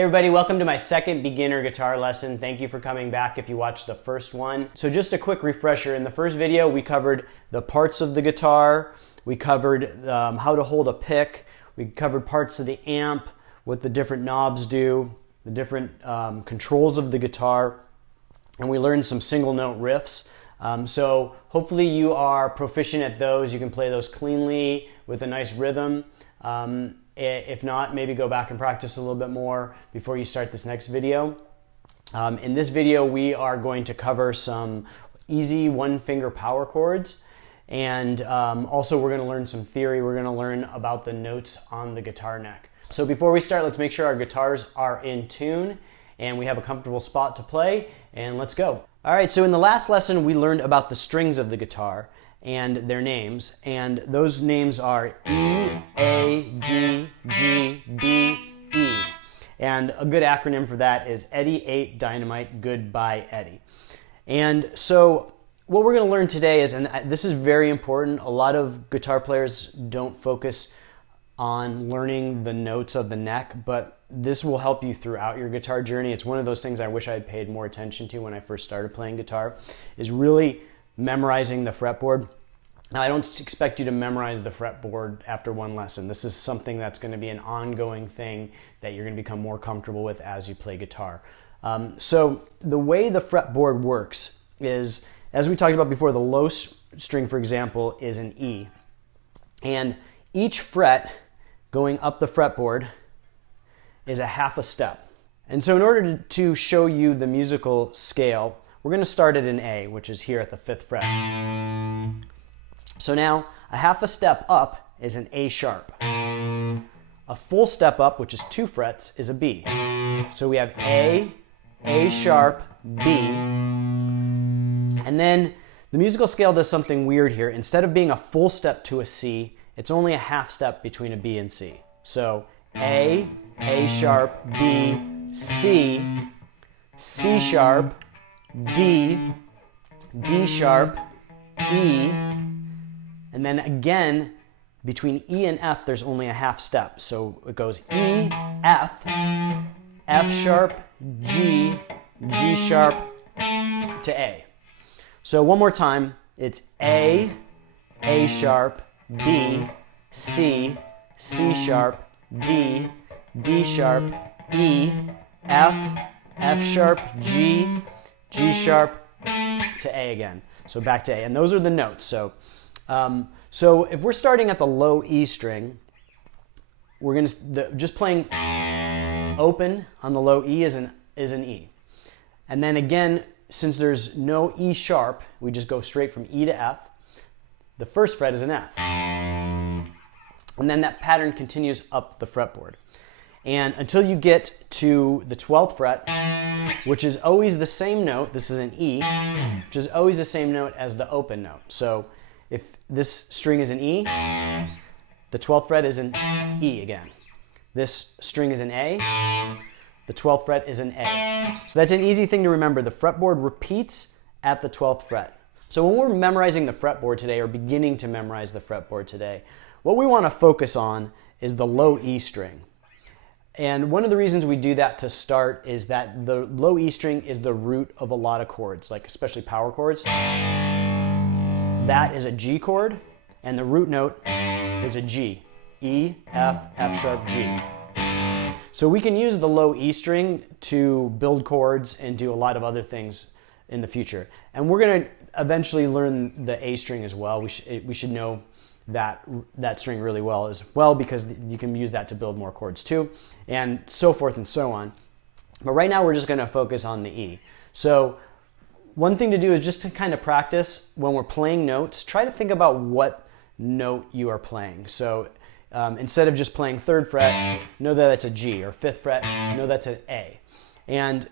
Hey everybody, welcome to my second beginner guitar lesson. Thank you for coming back if you watched the first one. So just a quick refresher, in the first video we covered the parts of the guitar, we covered how to hold a pick, we covered parts of the amp, what the different knobs do, the different controls of the guitar, and we learned some single note riffs. So hopefully you are proficient at those, you can play those cleanly with a nice rhythm. If not, maybe go back and practice a little bit more before you start this next video. In this video, we are going to cover some easy one-finger power chords, and also we're going to learn some theory. We're going to learn about the notes on the guitar neck. So before we start, let's make sure our guitars are in tune and we have a comfortable spot to play, and let's go. All right, so in the last lesson, we learned about the strings of the guitar and their names, and those names are E, A, D, G, B, E. And a good acronym for that is Eddie, 8, Dynamite, Goodbye, Eddie. And so what we're going to learn today is, and this is very important, a lot of guitar players don't focus on learning the notes of the neck, but this will help you throughout your guitar journey. It's one of those things I wish I had paid more attention to when I first started playing guitar, is really memorizing the fretboard. Now, I don't expect you to memorize the fretboard after one lesson. This is something that's going to be an ongoing thing that you're going to become more comfortable with as you play guitar. So the way the fretboard works is, as we talked about before, the low string, for example, is an E. And each fret going up the fretboard is a half a step. And so in order to show you the musical scale, we're going to start at an A, which is here at the 5th fret. So now a half a step up is an A sharp. A full step up, which is 2 frets, is a B. So we have A sharp, B. And then the musical scale does something weird here. Instead of being a full step to a C, it's only a half step between a B and C. So A sharp, B, C, C sharp, D, D sharp, E, and then again, between E and F, there's only a half step. So it goes E, F, F sharp, G, G sharp, to A. So one more time, it's A sharp, B, C, C sharp, D, D sharp, E, F, F sharp, G, G sharp, to A again. So back to A. And those are the notes. So if we're starting at the low E string, we're going to just playing open on the low E is an E. And then again, since there's no E sharp, we just go straight from E to F. The 1st fret is an F. And then that pattern continues up the fretboard. And until you get to the 12th fret, which is always the same note, this is an E, which is always the same note as the open note. So if this string is an E, the 12th fret is an E again. This string is an A, the 12th fret is an A. So that's an easy thing to remember. The fretboard repeats at the 12th fret. So when we're memorizing the fretboard today, or beginning to memorize the fretboard today, what we want to focus on is the low E string. And one of the reasons we do that to start is that the low E string is the root of a lot of chords, like especially power chords. That is a G chord, and the root note is a G. E, F, F sharp, G. So we can use the low E string to build chords and do a lot of other things in the future. And we're going to eventually learn the A string as well. We should know that string really well as well, because you can use that to build more chords too, and so forth and so on. But right now we're just going to focus on the E. So one thing to do is just to kind of practice when we're playing notes, try to think about what note you are playing. So instead of just playing 3rd fret, know that it's a G, or 5th fret, know that's an A. And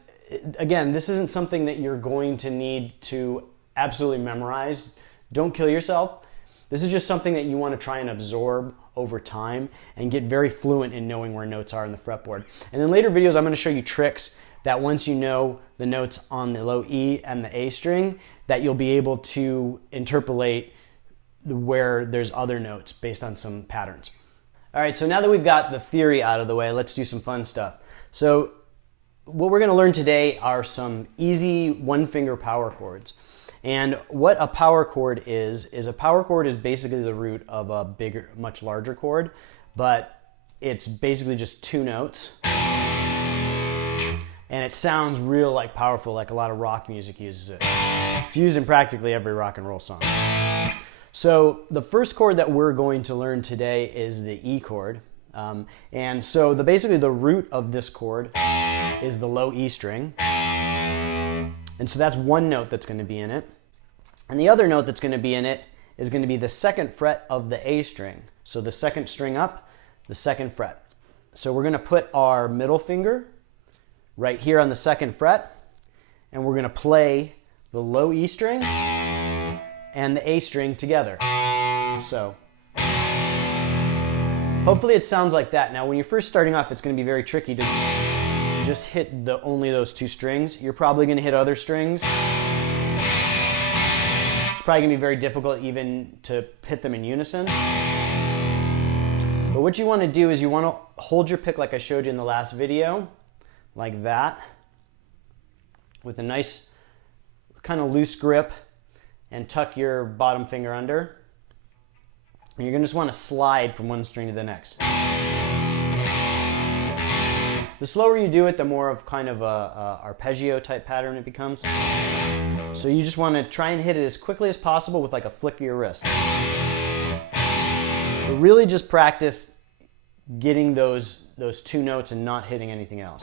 again, this isn't something that you're going to need to absolutely memorize. Don't kill yourself. This is just something that you want to try and absorb over time and get very fluent in knowing where notes are in the fretboard. And in later videos, I'm going to show you tricks that once you know the notes on the low E and the A string, that you'll be able to interpolate where there's other notes based on some patterns. All right, so now that we've got the theory out of the way, let's do some fun stuff. So what we're going to learn today are some easy one-finger power chords. And what a power chord is a power chord is basically the root of a bigger, much larger chord, but it's basically just two notes. And it sounds real like powerful, like a lot of rock music uses it. It's used in practically every rock and roll song. So the first chord that we're going to learn today is the E chord. And so basically the root of this chord is the low E string. And so that's one note that's going to be in it. And the other note that's going to be in it is going to be the second fret of the A string. So the second string up, the second fret. So we're going to put our middle finger right here on the second fret, and we're going to play the low E string and the A string together. So hopefully it sounds like that. Now when you're first starting off, it's going to be very tricky to just hit only those two strings. You're probably going to hit other strings. It's probably going to be very difficult even to hit them in unison. But what you want to do is you want to hold your pick like I showed you in the last video, like that, with a nice kind of loose grip, and tuck your bottom finger under. And you're going to just want to slide from one string to the next. The slower you do it, the more of kind of a arpeggio type pattern it becomes. So you just want to try and hit it as quickly as possible with like a flick of your wrist. But really just practice getting those two notes and not hitting anything else.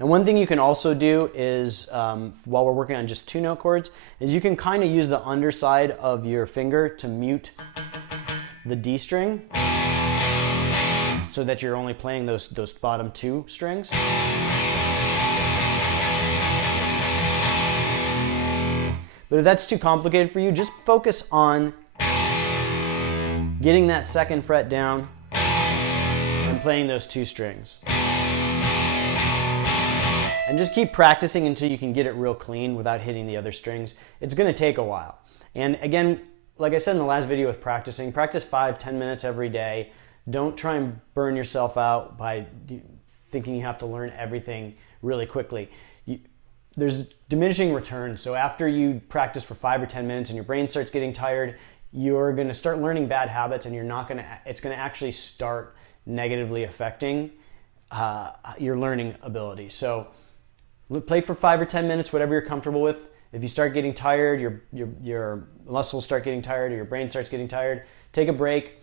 And one thing you can also do is, while we're working on just two note chords, is you can kind of use the underside of your finger to mute the D string so that you're only playing those bottom two strings. But if that's too complicated for you, just focus on getting that second fret down and playing those two strings. And just keep practicing until you can get it real clean without hitting the other strings. It's going to take a while. And again, like I said in the last video with practicing, practice 5-10 minutes every day. Don't try and burn yourself out by thinking you have to learn everything really quickly. There's diminishing returns. So after you practice for 5 or 10 minutes and your brain starts getting tired, you're going to start learning bad habits, and it's going to actually start negatively affecting your learning ability. So play for 5 or 10 minutes, whatever you're comfortable with. If you start getting tired, your muscles start getting tired, or your brain starts getting tired, take a break,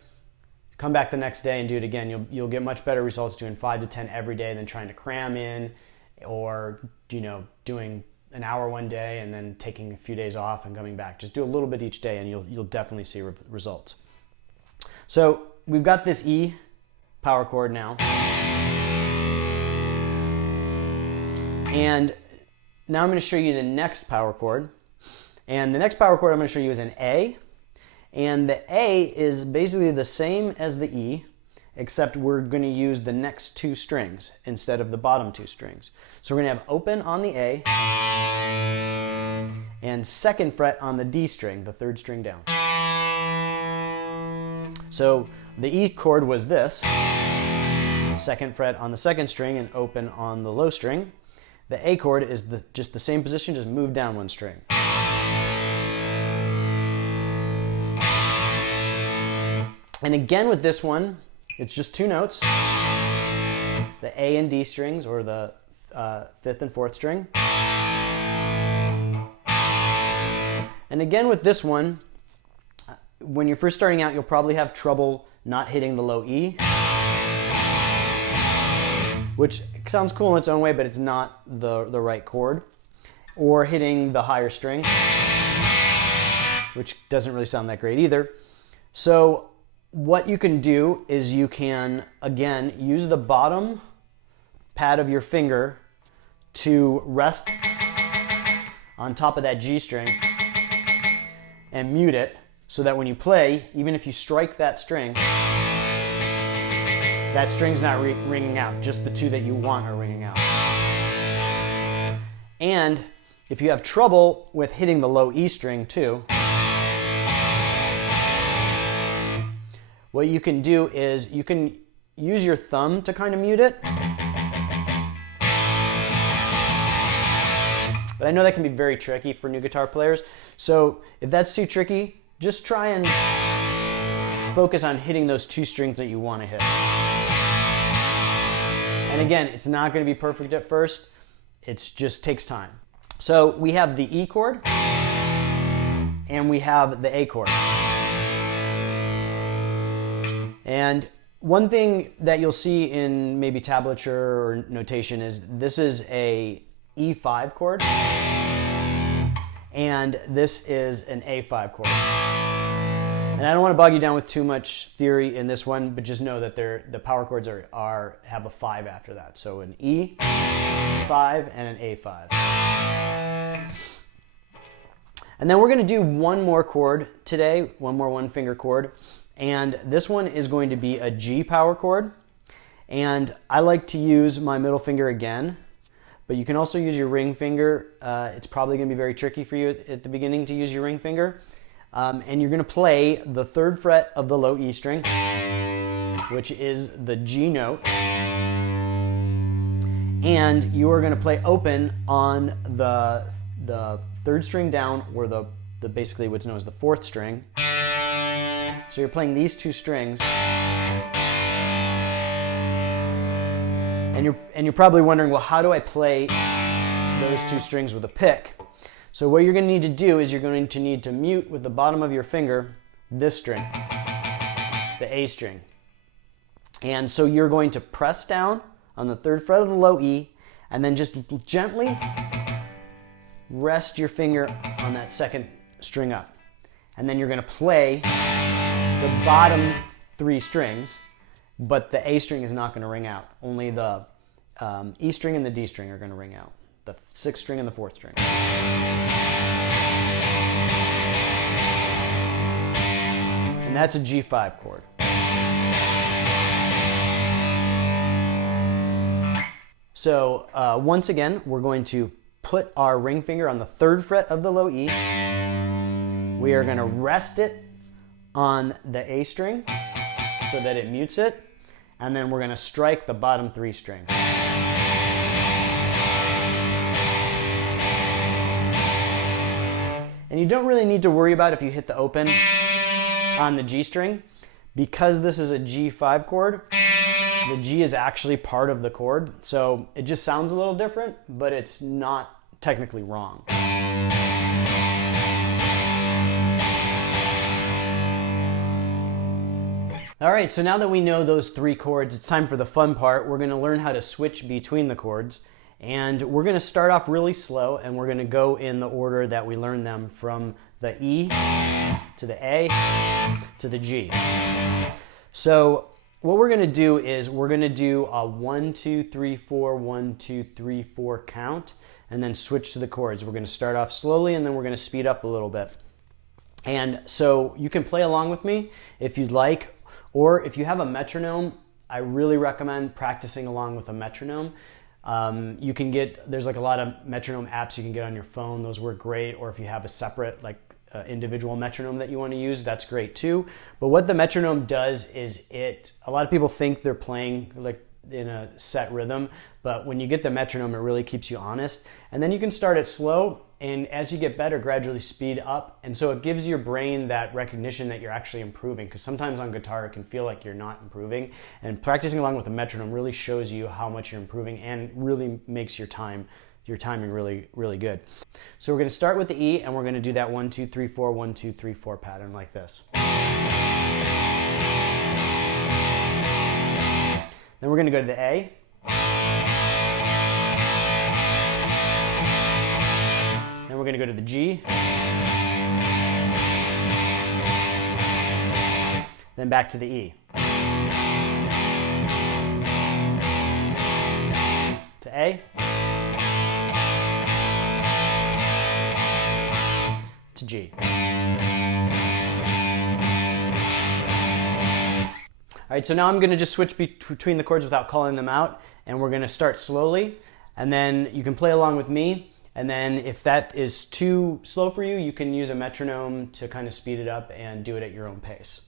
come back the next day and do it again. You'll get much better results doing 5 to 10 every day than trying to cram in, or doing an hour one day and then taking a few days off and coming back. Just do a little bit each day and you'll definitely see results. So we've got this E power chord now. And now I'm going to show you the next power chord. And the next power chord I'm going to show you is an A. And the A is basically the same as the E, except we're going to use the next two strings instead of the bottom two strings. So we're going to have open on the A and second fret on the D string, the third string down. So the E chord was this, second fret on the second string and open on the low string. The A chord is just the same position, just move down one string. And again with this one, it's just two notes, the A and D strings, or the fifth and fourth string. And again with this one, when you're first starting out, you'll probably have trouble not hitting the low E, which sounds cool in its own way, but it's not the right chord, or hitting the higher string, which doesn't really sound that great either. So what you can do is you can, again, use the bottom pad of your finger to rest on top of that G string and mute it, so that when you play, even if you strike that string, that string's not ringing out. Just the two that you want are ringing out. And if you have trouble with hitting the low E string too, what you can do is you can use your thumb to kind of mute it. But I know that can be very tricky for new guitar players. So if that's too tricky, just try and focus on hitting those 2 strings that you want to hit. And again, it's not going to be perfect at first. It just takes time. So we have the E chord and we have the A chord. And one thing that you'll see in maybe tablature or notation is this is a E5 chord and this is an A5 chord. And I don't want to bog you down with too much theory in this one, but just know that the power chords have a 5 after that. So an E5 and an A5. And then we're going to do one more chord today, one more 1-finger chord. And this one is going to be a G power chord. And I like to use my middle finger again, but you can also use your ring finger. It's probably going to be very tricky for you at the beginning to use your ring finger. And you're going to play the 3rd fret of the low E string, which is the G note. And you are going to play open on the 3rd string down, or the basically what's known as the 4th string. So you're playing these 2 strings. And you're probably wondering, well, how do I play those 2 strings with a pick? So what you're going to need to do is you're going to need to mute with the bottom of your finger this string, the A string. And so you're going to press down on the 3rd fret of the low E and then just gently rest your finger on that 2nd string up. And then you're going to play the bottom 3 strings, but the A string is not going to ring out. Only the E string and the D string are going to ring out. The 6th string and the 4th string. And that's a G5 chord. So once again, we're going to put our ring finger on the 3rd fret of the low E. We are going to rest it on the A string so that it mutes it. And then we're going to strike the bottom 3 strings. And you don't really need to worry about if you hit the open on the G string. Because this is a G5 chord, the G is actually part of the chord. So it just sounds a little different, but it's not technically wrong. All right, so now that we know those 3 chords, it's time for the fun part. We're going to learn how to switch between the chords. And we're going to start off really slow, and we're going to go in the order that we learned them, from the E to the A to the G. So what we're going to do is we're going to do a 1, 2, 3, 4, 1, 2, 3, 4 count, and then switch to the chords. We're going to start off slowly, and then we're going to speed up a little bit. And so you can play along with me if you'd like, or if you have a metronome, I really recommend practicing along with a metronome. You can there's like a lot of metronome apps you can get on your phone. Those work great. Or if you have a separate individual metronome that you want to use, that's great too. But what the metronome does is a lot of people think they're playing like in a set rhythm, but when you get the metronome, it really keeps you honest. And then you can start it slow, and as you get better, gradually speed up. And so it gives your brain that recognition that you're actually improving, because sometimes on guitar it can feel like you're not improving. And practicing along with a metronome really shows you how much you're improving and really makes your timing really, really good. So we're going to start with the E, and we're going to do that 1, 2, 3, 4, 1, 2, 3, 4 pattern like this. Then we're going to go to the A. Then we're going to go to the G. Then back to the E. To A. To G. All right, so now I'm going to just switch between the chords without calling them out, and we're going to start slowly, and then you can play along with me, and then if that is too slow for you, you can use a metronome to kind of speed it up and do it at your own pace.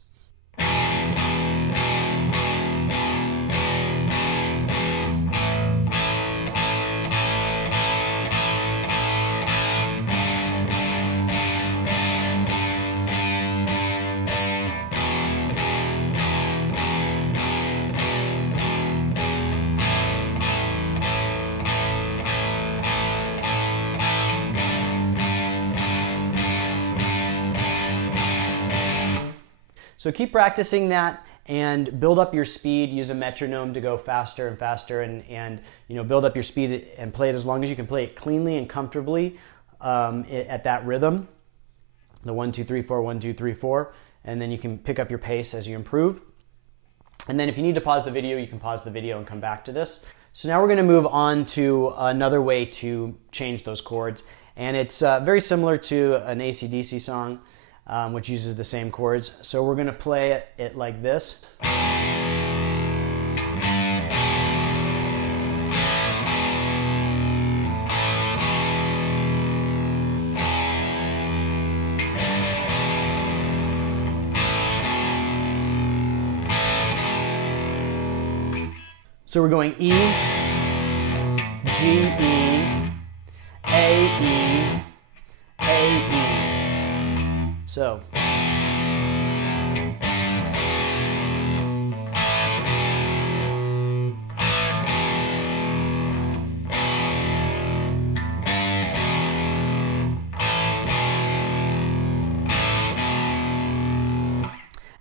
So keep practicing that and build up your speed. Use a metronome to go faster and faster, and build up your speed and play it as long as you can play it cleanly and comfortably at that rhythm. The 1, 2, 3, 4, 1, 2, 3, 4, and then you can pick up your pace as you improve. And then if you need to pause the video, you can pause the video and come back to this. So now we're going to move on to another way to change those chords, and it's very similar to an AC/DC song, which uses the same chords. So we're going to play it like this. So we're going E, G, E, A, E, A, E. So.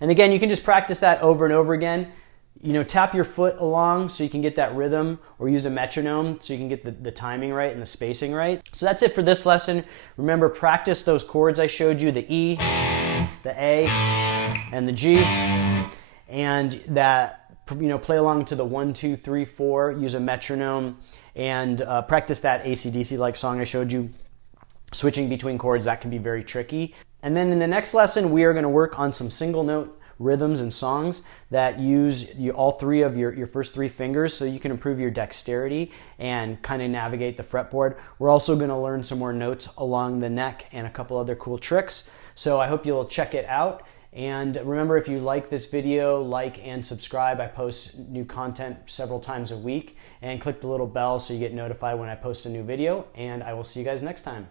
And again, you can just practice that over and over again. Tap your foot along so you can get that rhythm, or use a metronome so you can get the timing right and the spacing right. So that's it for this lesson. Remember, practice those chords I showed you, the E, the A, and the G, and that, play along to the 1, 2, 3, 4, use a metronome, and practice that AC/DC like song I showed you. Switching between chords, that can be very tricky. And then in the next lesson, we are going to work on some single note rhythms and songs that use all three of your first three fingers, so you can improve your dexterity and kind of navigate the fretboard. We're also going to learn some more notes along the neck and a couple other cool tricks. So I hope you'll check it out. And remember, if you like this video, like and subscribe. I post new content several times a week. And click the little bell so you get notified when I post a new video. And I will see you guys next time.